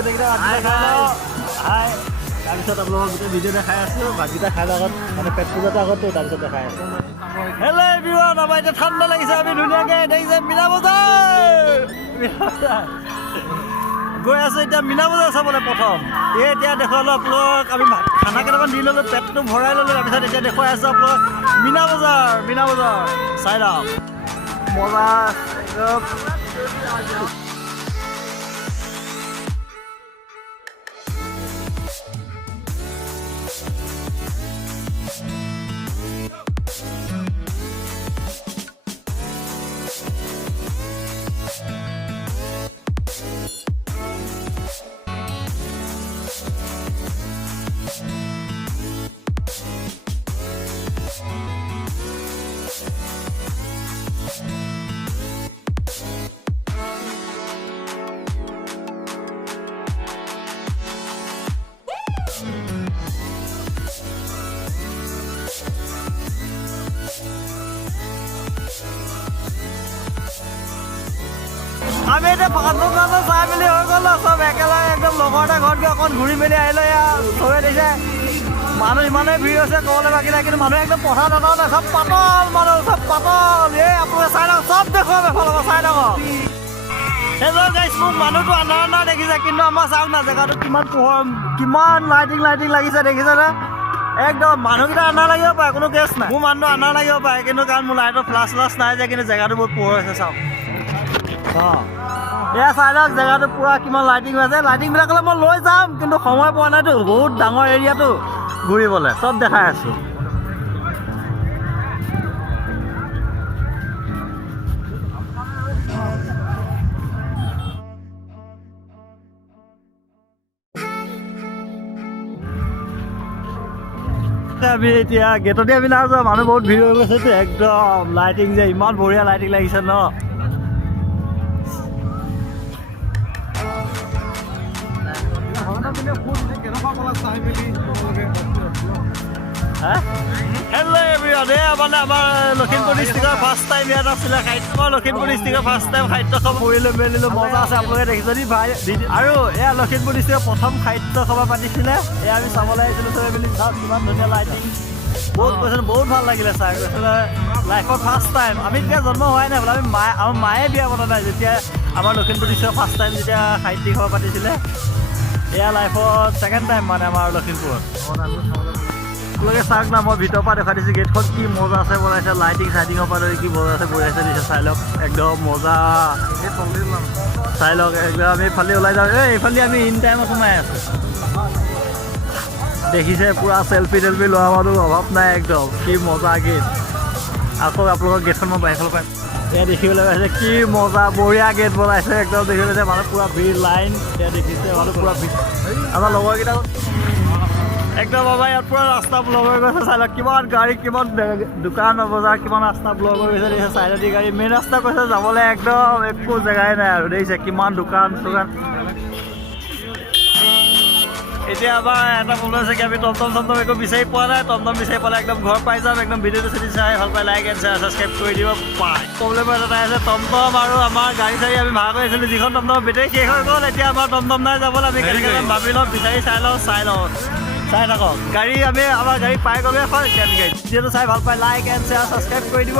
গোটেইকেইটা ভাতকেইটা খাই লওঁ। তাৰপিছত আপোনালোকক গোটেই ভিডিঅ' দেখাই আছোঁ। ভাতকেইটা খাই লোৱাৰ আগত মানে পেট পূজাটো আগতো তাৰপিছত দেখাই আছোঁ। হেল্ল' এভৰিৱান, আমাৰ এতিয়া ঠাণ্ডা লাগিছে। আমি ধুনীয়াকৈ দেখিছে মীনা বজাৰ গৈ আছোঁ এতিয়া মীনা বজাৰ চাবলৈ প্ৰথম। এতিয়া দেখুৱালোঁ আপোনালোক। আমি খানা কেইটামান দি ল'লোঁ, পেটটো ভৰাই ল'লোঁ। তাৰপিছত এতিয়া দেখুৱাই আছোঁ আপোনালোক মীনা বজাৰ চাই লওক। মজা একদম। আমি এতিয়া ফাংচন চাই মেলি হৈ গ'ল চব একেলগে একদম লগৰ এটা ঘৰত গৈ অকণ ঘূৰি মেলি আহিলোঁ। এয়া চবে দেখিছে মানুহ ইমানেই ভিৰ হৈছে ক'বলৈ বাকী নাই। কিন্তু মানুহ একদম পথাৰ নাযাওঁ নাই, চব পাতল মানুহ, চব পাতল। এই আপোনালোকে চাই লওক, চব দেখুৱাম এফালৰ পৰা চাই থাকক। সেইজন গাইছ মোক মানুহটো আন্ধাৰ দেখিছে, কিন্তু আমাৰ চাওক না জেগাটো কিমান পোহৰ, কিমান লাইটিং লাগিছে দেখিছেনে? একদম মানুহকেইটা আন্ধাৰ লাগিব পাৰে, কোনো কেছ নাই। মোৰ মানুহটো আন্ধাৰ লাগিব পাৰে, কিন্তু কাৰণ মোৰ লাইটৰ ফ্লাছ নাই যে, কিন্তু জেগাটো বহুত পোহৰ হৈছে চাওক। অঁ এয়া চাই লওক জেগাটো পুৰা কিমান লাইটিং হৈ আছে। লাইটিংবিলাকলৈ মই লৈ যাম, কিন্তু সময় পোৱা নাইতো। বহুত ডাঙৰ এৰিয়াটো ঘূৰিবলৈ, চব দেখাই আছোঁ। আমি এতিয়া গেটতে আমি নাই যোৱা, মানুহ বহুত ভিৰ হৈ গৈছেতো। একদম লাইটিং যে ইমান বঢ়িয়া লাইটিং লাগিছে ন। হেল্ল' এভৰিৱান, মানে আমাৰ লখিমপুৰ ডিষ্ট্ৰিক্টৰ ফাৰ্ষ্ট টাইম ইয়াত আছিলে খাদ্য। লখিমপুৰ ডিষ্ট্ৰিক্টৰ ফাৰ্ষ্ট টাইম খাদ্য খাব ফুৰিলোঁ মেলিলোঁ, মজা আছে। আপোনালোকে দেখিছে নি ভাই? আৰু এয়া লখিমপুৰ ডিষ্ট্ৰিক্টৰ প্ৰথম খাদ্য সভা পাতিছিলে। এয়া আমি চাবলৈ আহিছিলোঁ চবে মিলি। চাওক কিমান ধুনীয়া লাইটিং, বহুত কৈছিলোঁ, বহুত ভাল লাগিলে চাই। কৈছিলে লাইফৰ ফাৰ্ষ্ট টাইম। আমি তেতিয়া জন্ম হোৱাই নাই বোলে, আমাৰ মায়ে বিয়া পতা নাই যেতিয়া আমাৰ লখিমপুৰ ডিষ্ট্ৰিক্টৰ ফাৰ্ষ্ট টাইম যেতিয়া সাহিত্য সভা পাতিছিলে। এয়া লাইফত ছেকেণ্ড টাইম মানে আমাৰ লখিমপুৰত। আপোনালোকে চাওক না, মই ভিতৰৰ পৰা দেখাই দিছোঁ গেটখন কি মজা আছে বনাইছে। চাইটিঙৰ পৰা ধৰি কি মজা আছে বনাইছে দিছে। চাই লওক একদম মজা। চাই লওক একদম। আমি এইফালে ওলাই যাওঁ। এইফালে আমি ইন টাইমত সোমাই আছোঁ। দেখিছে পুৰা চেল্ফি লোৱা মানুহ অভাৱ নাই। একদম কি মজা গেট। আকৌ আপোনালোকৰ গেটখন মই বাহিৰফালৰ পৰা এয়া দেখিবলৈ পাইছে কি মজা বঢ়িয়া গেট বনাইছে। একদম দেখিবলৈ পাইছে মানুহ পুৰা ভিৰ লাইন। এয়া দেখিছে মানুহ পুৰা ভিৰ। আমাৰ লগৰকেইটা একদম আমাৰ ইয়াত পুৰা ৰাস্তা ব্লক হৈ গৈছে। চাই লওক কিমান গাড়ী, কিমান দোকান বজাৰ, কিমান ৰাস্তা ব্লক হৈ গৈছে। দেখিছে চাইডেদি গাড়ী, মেইন ৰাস্তা কৈছে যাবলৈ একদম একো জেগাই নাই আৰু। দেখিছে কিমান দোকান চোকান। এতিয়া আমাৰ এটা প্ৰব্লেম আছে কি আমি টমটম একো বিচাৰি পোৱা নাই। টমটম বিচাৰি পালে একদম ঘৰ পাই যাম। একদম ভিডিঅ'টো চাই ভাল পাই লাইক এণ্ড ছাবস্ক্ৰাইব কৰি দিব পায়। প্ৰব্লেম এটা আছে টমটম আৰু আমাৰ গাড়ী চাড়ী আমি ভাড়া কৰি আছিলোঁ। যিখন টমটমৰ বেটেৰী শেষ হৈ গ'ল, এতিয়া আমাৰ টমটম নাই যাবলৈ। আমি কেনেকৈ যাম ভাবি লওঁ, বিচাৰি চাই থাকক। গাড়ী আমি আমাৰ গাড়ী পাই গ'লে হয়। যিহেতু চাই ভাল পায় লাইক এণ্ড ছাবস্ক্ৰাইব কৰি দিব।